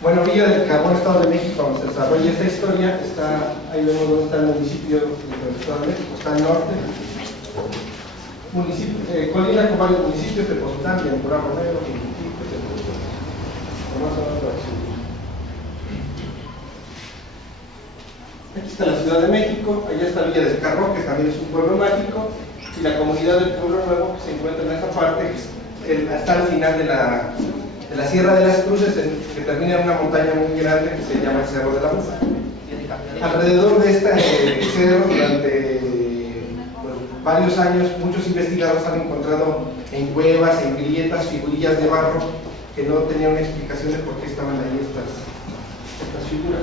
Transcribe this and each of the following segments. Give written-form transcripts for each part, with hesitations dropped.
Bueno, Villa del Carbón, Estado de México, donde se desarrolla esta historia, ahí vemos dónde está el municipio del Estado de México, está al norte. Colina con varios municipios: Tepoztlán, Bienturá, Romero, Quintiquito, aquí está la Ciudad de México, allá está Villa del Carbón, que también es un pueblo mágico, y la comunidad del Pueblo Nuevo, que se encuentra en esta parte, que está al final de la Sierra de las Cruces, que termina en una montaña muy grande que se llama el Cerro de la Bufa. Alrededor de este cerro, durante varios años, muchos investigadores han encontrado en cuevas, en grietas, figurillas de barro que no tenían una explicación de por qué estaban ahí estas figuras.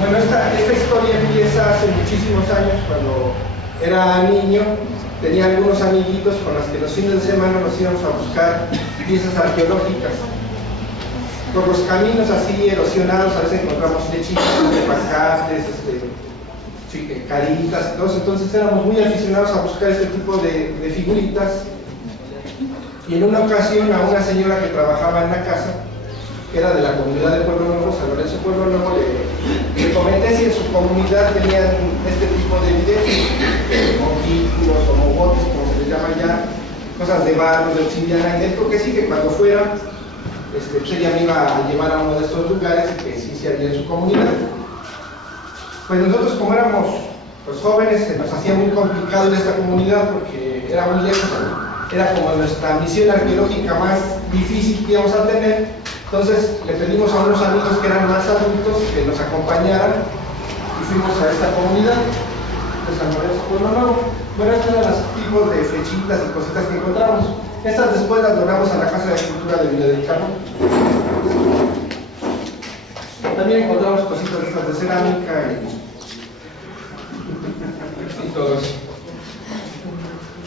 Bueno, esta historia empieza hace muchísimos años. Cuando era niño, tenía algunos amiguitos con los que los fines de semana nos íbamos a buscar piezas arqueológicas. Por los caminos así erosionados a veces encontramos lechitas, pacates, caritas y todo eso. Entonces éramos muy aficionados a buscar este tipo de figuritas. Y en una ocasión a una señora que trabajaba en la casa, que era de la comunidad de Pueblo Nuevo, San Lorenzo Pueblo Nuevo, le comenté si en su comunidad tenían este tipo de evidencias, montículos o mogotes, como se les llama ya, cosas de barro, de obsidiana, y dijo que sí, que cuando fuera, pues ella me iba a llevar a uno de estos lugares y que sí se había en su comunidad. Pues nosotros, como éramos pues, jóvenes, se nos hacía muy complicado ir a esta comunidad porque era muy lejos, era como nuestra misión arqueológica más difícil que íbamos a tener. Entonces le pedimos a unos amigos que eran más adultos que nos acompañaran y fuimos a esta comunidad de San Lorenzo Pueblo Nuevo. Bueno, estos eran los tipos de flechitas y cositas que encontramos. Estas después las donamos a la Casa de Cultura de Villa del Carbón. También encontramos cositas de estas de cerámica y todo eso.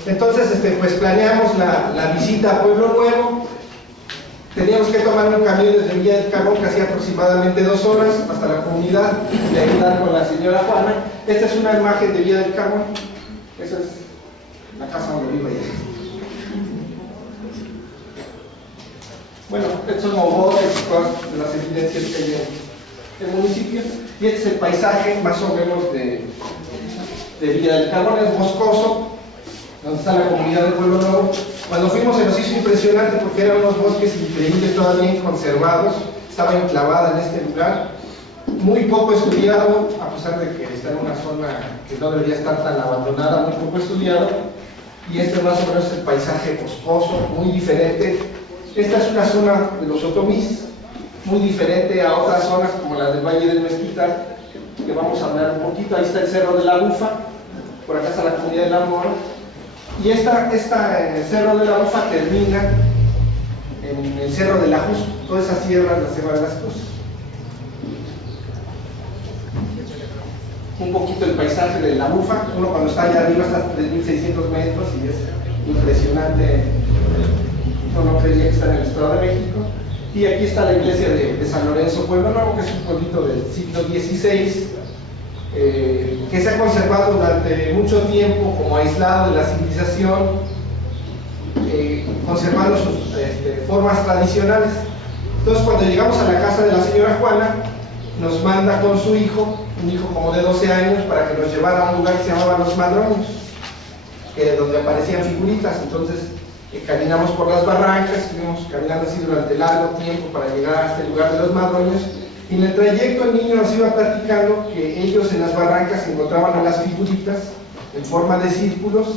Entonces, pues planeamos la visita a Pueblo Nuevo. Teníamos que tomar un camión desde Villa del Carbón, que hacía aproximadamente 2 horas, hasta la comunidad, y ayudar con la señora Juana. Esta es una imagen de Villa del Carbón. Esa es la casa donde vivo ella. Bueno, estos son mogotes, todas las evidencias que hay en el municipio. Y este es el paisaje más o menos de Villa del Carbón. Es boscoso, donde está la comunidad del Pueblo Nuevo. Cuando fuimos se nos hizo impresionante porque eran unos bosques increíbles, todavía bien conservados. Estaba enclavada en este lugar, muy poco estudiado, a pesar de que está en una zona que no debería estar tan abandonada, muy poco estudiado. Y este más o menos es el paisaje boscoso, muy diferente. Esta es una zona de los otomís, muy diferente a otras zonas como las del Valle del Mezquital, que vamos a hablar un poquito. Ahí está el Cerro de la Bufa, por acá está la comunidad de la Mora. Y el Cerro de la Bufa termina en el Cerro de la Juz. Toda esa sierra es la Sierra de las Cruces. Un poquito el paisaje de la Bufa. Uno cuando está allá arriba está a 3.600 metros y es impresionante. Uno no creería que está en el Estado de México. Y aquí está la iglesia de San Lorenzo Pueblo Nuevo, que es un pueblito del siglo XVI, que se ha conservado durante mucho tiempo como aislado de la civilización, conservando sus formas tradicionales. Entonces, cuando llegamos a la casa de la señora Juana, nos manda con su hijo, un hijo como de 12 años, para que nos llevara a un lugar que se llamaba Los Madroños, donde aparecían figuritas. Entonces caminamos por las barrancas, estuvimos caminando así durante largo tiempo para llegar a este lugar de Los Madroños. Y en el trayecto el niño nos iba platicando que ellos en las barrancas encontraban a las figuritas en forma de círculos,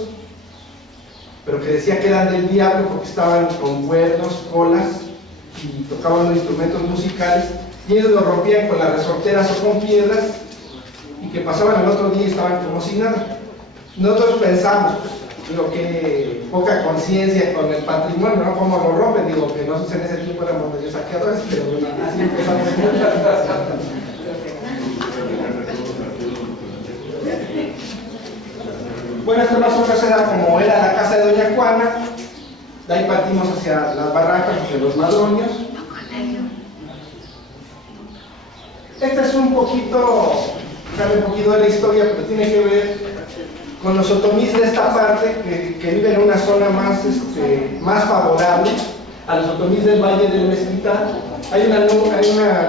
pero que decía que eran del diablo porque estaban con cuernos, colas y tocaban los instrumentos musicales, y ellos lo rompían con las resorteras o con piedras, y que pasaban el otro día y estaban como si nada. Nosotros pensamos, digo, que poca conciencia con el patrimonio, ¿no? Cómo lo rompen. Digo, que nosotros en ese tiempo éramos medio saqueadores, pero bueno, así empezamos. Bueno, esto más o menos era como era la casa de doña Juana. De ahí partimos hacia las barrancas, hacia Los Madroños. Este es un poquito, sale un poquito de la historia, pero tiene que ver con los otomís de esta parte, que viven en una zona más más favorable a los otomís del Valle del Mezquital. Hay una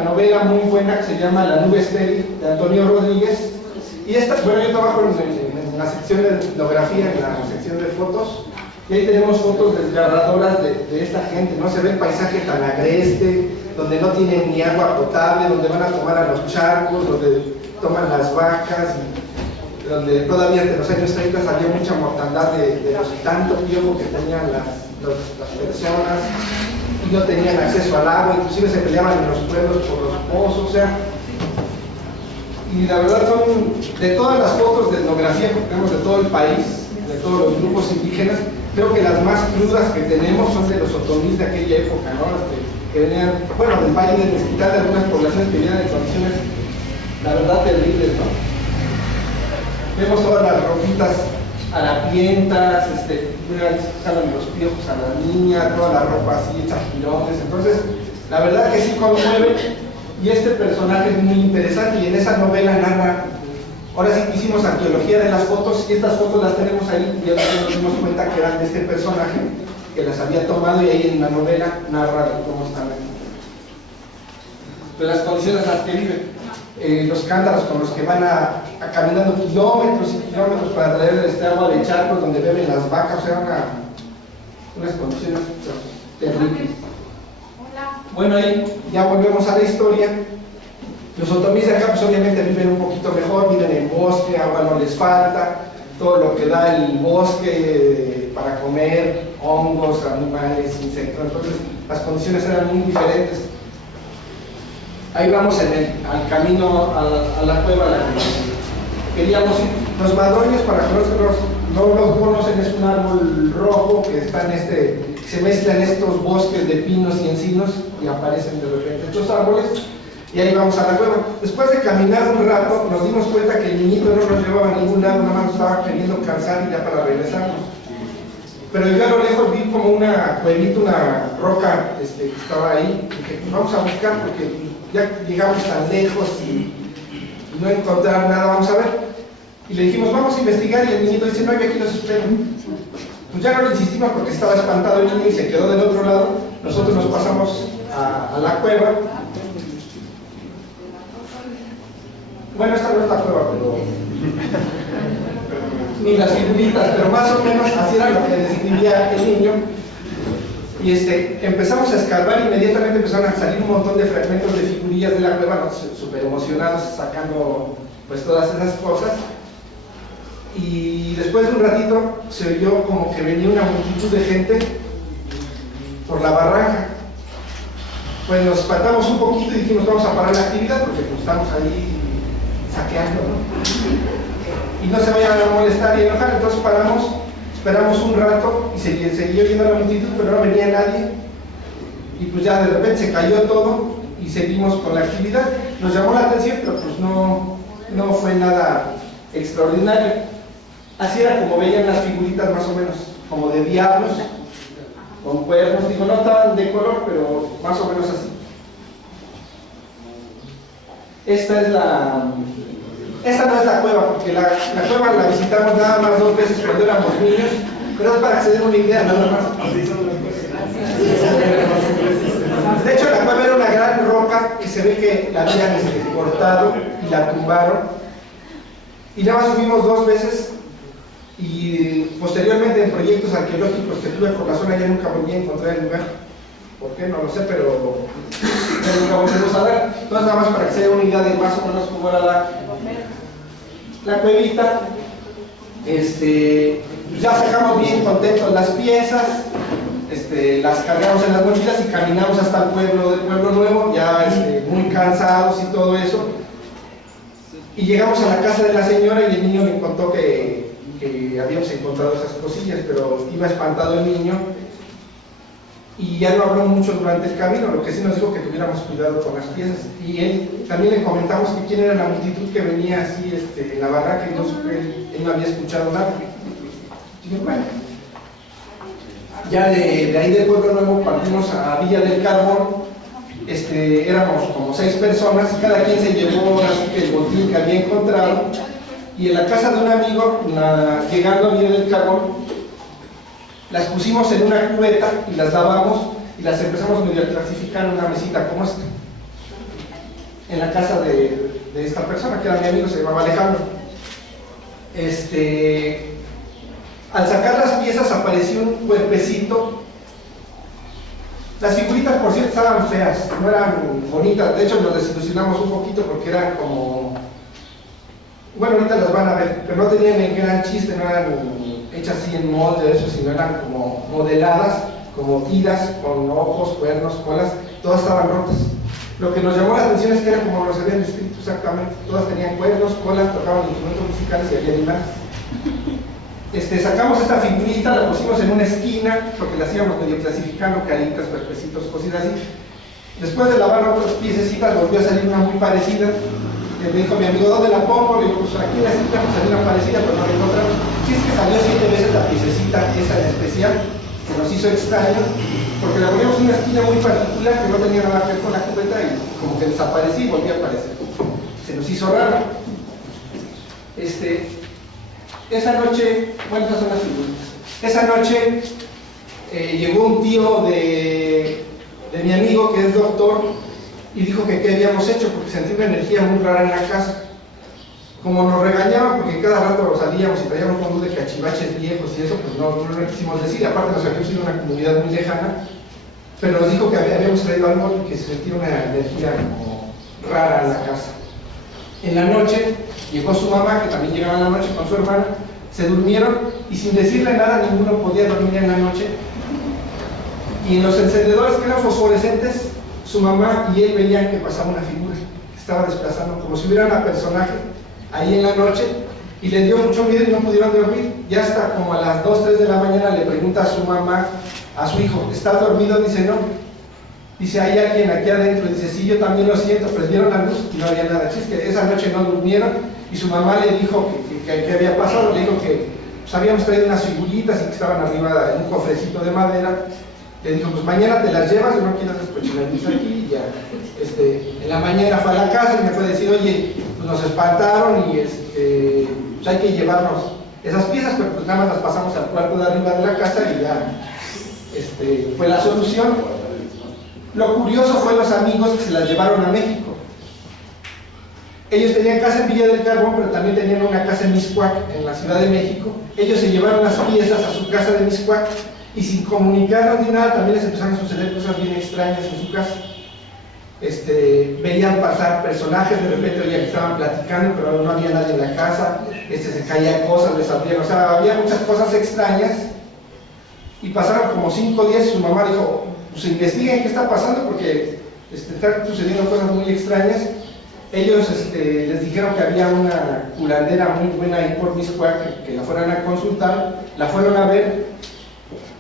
novela muy buena que se llama La nube estéril, de Antonio Rodríguez. Y bueno, yo trabajo en la sección de etnografía, en la sección de fotos, y ahí tenemos fotos desgarradoras de esta gente, ¿no? Se ve el paisaje tan agreste, donde no tienen ni agua potable, donde van a tomar a los charcos, donde toman las vacas, y donde todavía en los años 30 había mucha mortandad de tanto piojo que tenían las personas, y no tenían acceso al agua, inclusive se peleaban en los pueblos por los pozos, o sea. Y la verdad son, de todas las fotos de etnografía que tenemos de todo el país, de todos los grupos indígenas, creo que las más crudas que tenemos son de los otomís de aquella época, ¿no? Que venían, bueno, del Valle del Mezquital, de algunas poblaciones que vivían en condiciones, la verdad, terribles, ¿no? Vemos todas las ropitas harapientas, jalan los piojos a la niña, toda la ropa así, hechas girones. Entonces, la verdad que sí conmueve. Y este personaje es muy interesante, y en esa novela narra, ahora sí que hicimos arqueología de las fotos, y estas fotos las tenemos ahí, y ya nos dimos cuenta que eran de este personaje, que las había tomado, y ahí en la novela narra cómo están de las condiciones en las que viven. Los cántaros con los que van caminando kilómetros y kilómetros para traer agua de charcos donde beben las vacas, o sea, unas condiciones terribles. Bueno, ahí ya volvemos a la historia. Los otomís de acá pues obviamente viven un poquito mejor, viven en bosque, agua no les falta, todo lo que da el bosque para comer, hongos, animales, insectos, entonces las condiciones eran muy diferentes. Ahí vamos al camino a la cueva a la que queríamos ir. Los madroños, para que no los conocen, es un árbol rojo que está se mezclan estos bosques de pinos y encinos y aparecen de repente estos árboles, y ahí vamos a la cueva. Después de caminar un rato nos dimos cuenta que el niñito no nos llevaba a ningún lado, nada más nos estaba queriendo cansar y ya para regresarnos. Pero yo a lo lejos vi como una cuevita, una roca que estaba ahí, y dije, vamos a buscar porque ya llegamos tan lejos y no encontrar nada, vamos a ver. Y le dijimos, vamos a investigar, y el niñito dice, no, yo aquí los espero. Pues ya no le insistimos porque estaba espantado el niño y se quedó del otro lado. Nosotros nos pasamos a la cueva. Bueno, esta no es la cueva, pero ni las figuritas, pero más o menos así era lo que describía el niño. Y empezamos a escarbar, y inmediatamente empezaron a salir un montón de fragmentos de figurillas de la cueva, súper emocionados, sacando pues todas esas cosas. Y después de un ratito se oyó como que venía una multitud de gente por la barranca. Pues nos espantamos un poquito y dijimos, vamos a parar la actividad porque pues, estamos ahí saqueando, ¿no? Y no se vayan a molestar y enojar. Entonces paramos, esperamos un rato y seguía viendo la multitud, pero no venía nadie. Y pues ya de repente se cayó todo y seguimos con la actividad. Nos llamó la atención, pero pues no fue nada extraordinario. Así era como veían las figuritas, más o menos, como de diablos, con cuernos, digo, no tan de color, pero más o menos así. Esta no es la cueva, porque la cueva la visitamos nada más 2 veces cuando éramos niños, pero es para que se den una idea, nada más. De hecho, la cueva era una gran roca que se ve que la habían cortado y la tumbaron, y nada más subimos 2 veces. Y posteriormente en proyectos arqueológicos que tuve por la zona ya nunca volví a encontrar el lugar. ¿Por qué? No lo sé, pero ya nunca volvemos a ver. Entonces nada más para que se dé una idea de más o menos cómo era la cuevita. Ya sacamos bien contentos las piezas, las cargamos en las mochilas y caminamos hasta el pueblo nuevo, ya muy cansados y todo eso. Y llegamos a la casa de la señora y el niño me contó que habíamos encontrado esas cosillas, pero iba espantado el niño y ya no habló mucho durante el camino. Lo que sí nos dijo que tuviéramos cuidado con las piezas, y él también le comentamos que quién era la multitud que venía así en la barraca, y no supe, él no había escuchado nada. Y dije, bueno, ya de ahí del Pueblo Nuevo partimos a Villa del Carbón. Éramos como 6 personas, cada quien se llevó el botín que había encontrado. Y en la casa de un amigo, llegando a Villa del Carbón, Las pusimos en una cubeta y las lavamos y las empezamos medio a clasificar en una mesita como esta, en la casa de esta persona, que era mi amigo, se llamaba Alejandro. Al sacar las piezas apareció un cuerpecito. Las figuritas, por cierto, estaban feas, no eran bonitas. De hecho, nos desilusionamos un poquito porque eran como... Bueno, ahorita las van a ver, pero no tenían el gran chiste, no eran hechas así en molde, eso, sino eran como modeladas, como tiras, con ojos, cuernos, colas, todas estaban rotas. Lo que nos llamó la atención es que era como nos habían descrito exactamente, todas tenían cuernos, colas, tocaban instrumentos musicales y había animales. Sacamos esta figurita, la pusimos en una esquina, porque la hacíamos medio clasificando, caritas, cuerpecitos, cositas así. Después de lavar otras piececitas, volvió a salir una muy parecida. Me dijo mi amigo, ¿dónde la pongo? Le digo, pues aquí en la esquina pues salió una parecida, pero no la encontramos. Si es que salió 7 veces la piececita, esa en especial, se nos hizo extraño, porque la poníamos en una esquina muy particular que no tenía nada que ver con la cubeta y como que desaparecía y volvía a aparecer. Se nos hizo raro. Esa noche, bueno, esas son las figuras. Esa noche llegó un tío de mi amigo que es doctor y dijo que qué habíamos hecho porque sentí una energía muy rara en la casa. Como nos regañaban porque cada rato salíamos y traíamos un montón de cachivaches viejos y eso, pues no lo quisimos decir. Aparte nos habíamos ido a una comunidad muy lejana, pero nos dijo que habíamos traído algo y que se sentía una energía como rara en la casa. En la noche llegó su mamá, que también llegaba en la noche con su hermana, se durmieron y sin decirle nada ninguno podía dormir en la noche. Y en los encendedores que eran fosforescentes, su mamá y él veían que pasaba una figura que estaba desplazando, como si hubiera una personaje ahí en la noche, y les dio mucho miedo y no pudieron dormir. Ya hasta como a las 2, 3 de la mañana le pregunta a su mamá, a su hijo, ¿estás dormido? Dice, no. Dice, ¿hay alguien aquí adentro? Dice, sí, yo también lo siento. Prendieron la luz y no había nada. Es que esa noche no durmieron y su mamá le dijo que había pasado. Le dijo que pues, habíamos traído unas figuritas y que estaban arriba en un cofrecito de madera. Le dijo, pues mañana te las llevas, no quieras descochinarnos aquí. Y ya, en la mañana fue a la casa y me fue a decir, oye, pues nos espantaron y pues hay que llevarnos esas piezas, pero pues nada más las pasamos al cuarto de arriba de la casa y ya fue la solución. Lo curioso fue los amigos que se las llevaron a México. Ellos tenían casa en Villa del Carbón, pero también tenían una casa en Mixcoac, en la Ciudad de México. Ellos se llevaron las piezas a su casa de Mixcoac y sin comunicarnos ni nada, también les empezaron a suceder cosas bien extrañas en su casa. Veían pasar personajes, de repente oían que estaban platicando, pero no había nadie en la casa, se caían cosas, les abrían, o sea, había muchas cosas extrañas. Y pasaron como 5 días y su mamá dijo, pues investiguen qué está pasando porque están sucediendo cosas muy extrañas. Ellos les dijeron que había una curandera muy buena ahí por Mixcoac, que la fueran a consultar, la fueron a ver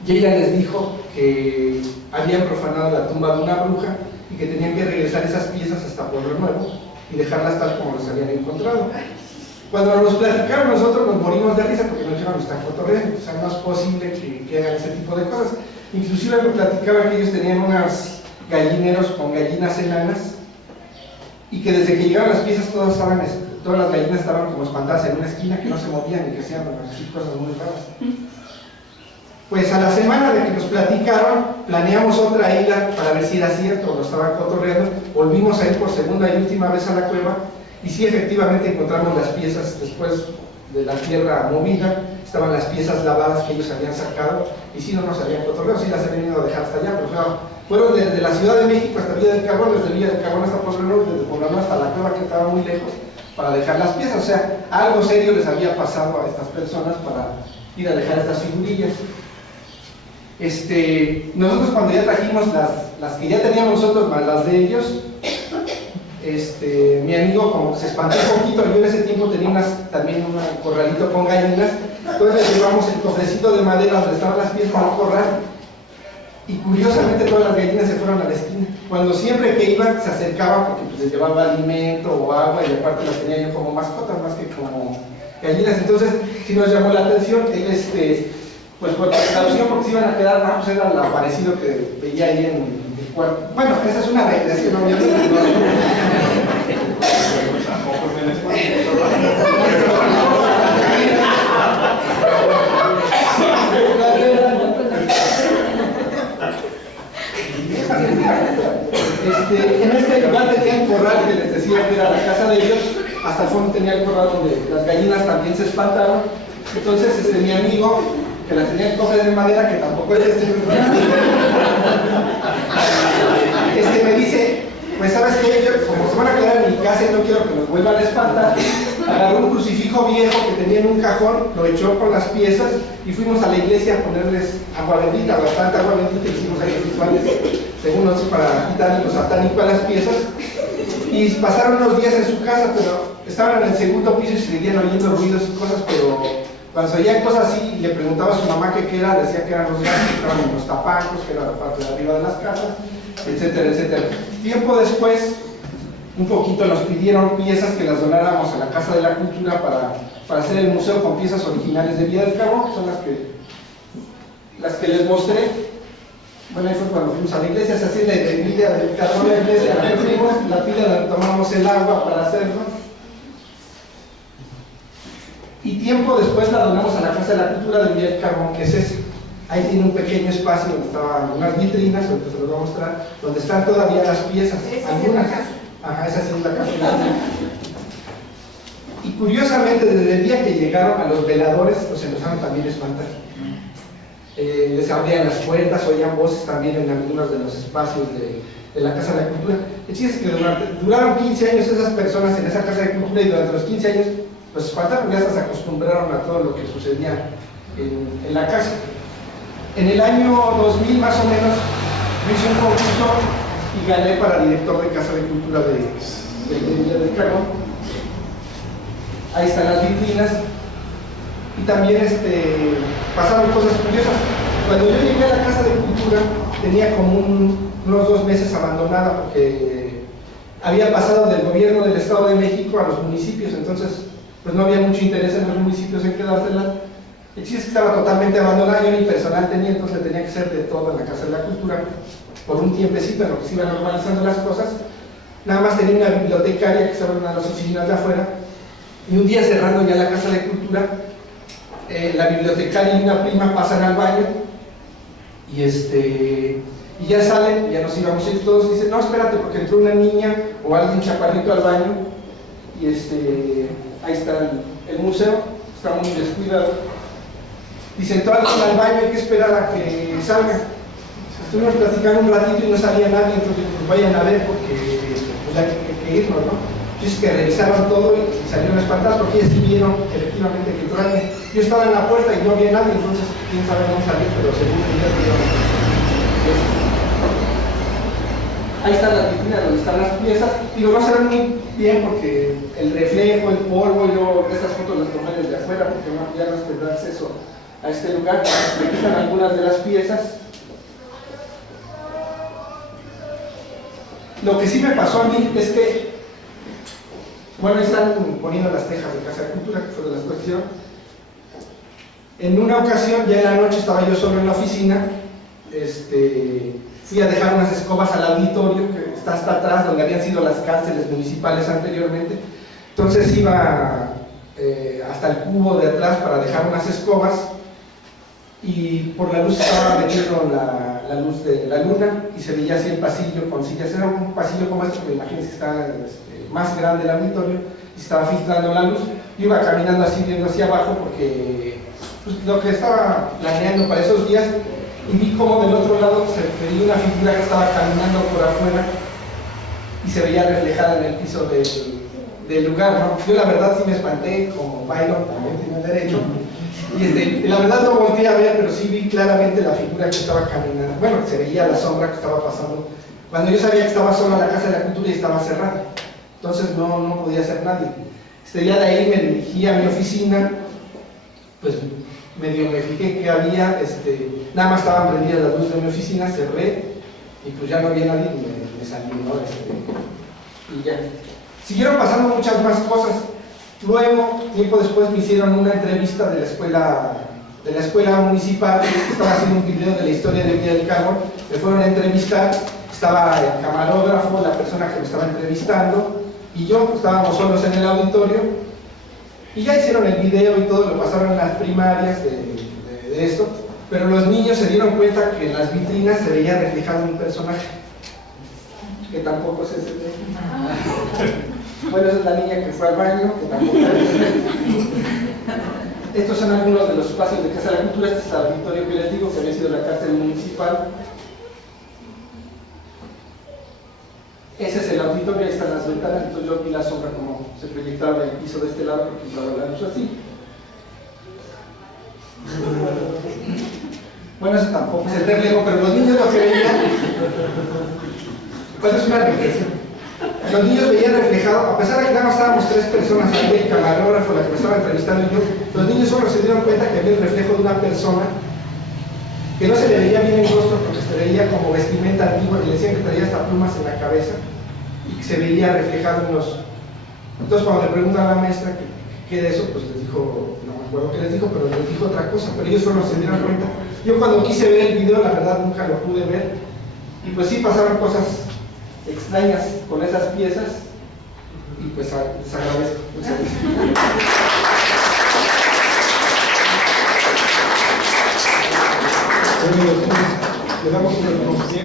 y ella les dijo que habían profanado la tumba de una bruja y que tenían que regresar esas piezas hasta Pueblo Nuevo y dejarlas tal como las habían encontrado. Cuando nos platicaron nosotros nos morimos de risa porque nos dijeron, están fotorreando, o sea, no es posible que hagan ese tipo de cosas. Inclusive nos platicaban que ellos tenían unos gallineros con gallinas enanas y que desde que llegaron las piezas todas las gallinas estaban como espantadas en una esquina, que no se movían y que hacían así cosas muy raras. Pues a la semana de que nos platicaron, planeamos otra ida para ver si era cierto o nos estaban cotorreando. Volvimos a ir por segunda y última vez a la cueva y sí, efectivamente encontramos las piezas después de la tierra movida. Estaban las piezas lavadas que ellos habían sacado y sí, no nos habían cotorreado, sí las habían ido a dejar hasta allá, pero fueron desde la Ciudad de México hasta Villa del Carbón, desde Villa del Carbón hasta Pueblo Nuevo, desde Pueblo Nuevo hasta la cueva que estaba muy lejos, para dejar las piezas. O sea, algo serio les había pasado a estas personas para ir a dejar estas figurillas. Nosotros cuando ya trajimos las que ya teníamos nosotros más las de ellos, mi amigo como que se espantó un poquito. Yo en ese tiempo tenía también un corralito con gallinas, entonces le llevamos el cofrecito de madera donde estaban las piezas al corral y curiosamente todas las gallinas se fueron a la esquina. Cuando siempre que iban se acercaban porque pues, les llevaba alimento o agua y aparte las tenía yo como mascotas más que como gallinas. Entonces sí nos llamó la atención. Él pues por la traducción, porque se iban a quedar, pues era lo parecido que veía ahí en el cuarto. Bueno, esa es una regresión, obviamente. decía que era la casa de ellos. Hasta el fondo tenía el corral donde las gallinas también se espantaron. Entonces mi amigo, que la tenía en cofre de madera, que tampoco es me dice, pues sabes qué, yo, como se van a quedar en mi casa y no quiero que nos vuelvan a espantar, agarró un crucifijo viejo que tenía en un cajón, lo echó con las piezas y fuimos a la iglesia a ponerles agua bendita, bastante agua bendita, hicimos ahí rituales, según nosotros, para quitarle lo satánico a las piezas. Y pasaron unos días en su casa, pero estaban en el segundo piso y seguían oyendo ruidos y cosas, pero cuando se oían cosas así, le preguntaba a su mamá que qué era, decía que eran los gatos, que estaban en los tapacos, que era la parte de arriba de las casas, etcétera, etcétera. Tiempo después, un poquito nos pidieron piezas que las donáramos a la Casa de la Cultura para hacer el museo con piezas originales de Villa del Carbón, que son las que les mostré. Bueno, ahí fue cuando fuimos a la iglesia, se hacía de Villa del Carbón, la iglesia, la que fuimos, la pila, tomamos el agua para hacerlo. Y tiempo después la donamos a la Casa de la Cultura de Villa del Carbón, que es ese. Ahí tiene un pequeño espacio donde estaban unas vitrinas, ahorita se los voy a mostrar, donde están todavía las piezas. Algunas. Ajá, esa sí es la casa. Y curiosamente, desde el día que llegaron a los veladores, los empezaron también a espantar. Les abrían las puertas, oían voces también en algunos de los espacios de la Casa de la Cultura. El chiste es que duraron 15 años esas personas en esa Casa de Cultura y durante los 15 años los espantaron, ya hasta se acostumbraron a todo lo que sucedía en la casa. En el año 2000 más o menos hice un concurso y gané para director de Casa de Cultura de Villa del Carbón. Ahí están las vitrinas y también pasaron cosas curiosas. Cuando yo llegué a la Casa de Cultura tenía como unos 2 meses abandonada porque había pasado del gobierno del Estado de México a los municipios, entonces pues no había mucho interés en los municipios en quedársela. El chiste es que estaba totalmente abandonada, yo ni personal tenía, entonces tenía que ser de todo en la Casa de la Cultura por un tiempecito en lo que se iban normalizando las cosas. Nada más tenía una bibliotecaria que estaba en una de las oficinas de afuera, y un día cerrando ya la Casa de Cultura, la bibliotecaria y una prima pasan al baño y ya salen, ya nos íbamos a ir todos, y dicen, no, espérate, porque entró una niña o alguien chaparrito al baño y ahí está el museo, está muy descuidado. Dice, entró alguien al baño, hay que esperar a que salga. Estuvimos platicando un ratito y no salía nadie, entonces pues vayan a ver porque pues, hay que irnos, ¿no? Entonces que revisaron todo y salieron espantados porque ellos sí vieron efectivamente que entró alguien. Yo estaba en la puerta y no había nadie, entonces quién sabe dónde salir, pero seguro que ya vieron. Ahí están las vitrinas donde están las piezas. Digo, no se ven muy bien porque el reflejo, el polvo, y luego estas fotos las tomé desde afuera porque ya no tendrá acceso a este lugar. Me quitan algunas de las piezas. Lo que sí me pasó a mí es que, bueno, están poniendo las tejas de Casa de Cultura, que fue de las cosas que hicieron. En una ocasión, ya en la noche, estaba yo solo en la oficina, fui a dejar unas escobas al auditorio, que está hasta atrás, donde habían sido las cárceles municipales anteriormente. Entonces iba hasta el cubo de atrás para dejar unas escobas, y por la luz estaba metiendo la luz de la luna y se veía así el pasillo con sillas. Era un pasillo como este, me imagino que está más grande el auditorio, y estaba filtrando la luz. Yo iba caminando así, viendo hacia abajo, porque pues, lo que estaba planeando para esos días, y vi como del otro lado se veía una figura que estaba caminando por afuera y se veía reflejada en el piso del lugar, ¿no? Yo la verdad sí me espanté, como Byron también tiene derecho. Y la verdad no volteé a ver, pero sí vi claramente la figura que estaba caminando. Bueno, se veía la sombra que estaba pasando. Cuando yo sabía que estaba sola la Casa de la Cultura y estaba cerrada, entonces no podía ser nadie. Ya de ahí me dirigí a mi oficina, pues medio me fijé que había, nada más estaban prendidas las luces de mi oficina, cerré y pues ya no había nadie y me salí, ¿no? Y ya. Siguieron pasando muchas más cosas. Luego, tiempo después, me hicieron una entrevista de la escuela municipal, estaba haciendo un video de la historia de Villa del Carbón, me fueron a entrevistar, estaba el camarógrafo, la persona que me estaba entrevistando, y yo, estábamos solos en el auditorio, y ya hicieron el video y todo, lo pasaron en las primarias de esto, pero los niños se dieron cuenta que en las vitrinas se veía reflejado un personaje, que tampoco es ese. Bueno, esa es la niña que fue al baño, que tampoco. Estos son algunos de los espacios de Casa de la Cultura. Este es el auditorio que les digo, que había sido la cárcel municipal. Ese es el auditorio, ahí están las ventanas, entonces yo vi la sombra como se proyectaba en el piso de este lado, porque estaba la luz así. Bueno, eso tampoco es el reflejo, pero los niños lo que veían, pues es una reflexión. Los niños veían reflejado, a pesar de que nada más estábamos 3 personas, ahí el camarógrafo, la que me estaba entrevistando y yo, los niños solo se dieron cuenta que había el reflejo de una persona que no se le veía bien el rostro porque se veía como vestimenta antigua, y le decían que traía hasta plumas en la cabeza y que se veía reflejado en los... Entonces cuando le preguntan a la maestra qué de eso, pues les dijo, no me acuerdo qué les dijo, pero les dijo otra cosa, pero ellos solo se dieron cuenta. Yo cuando quise ver el video, la verdad nunca lo pude ver, y pues sí pasaron cosas extrañas con esas piezas, y pues les agradezco. Muchas gracias. Le damos un reconocimiento.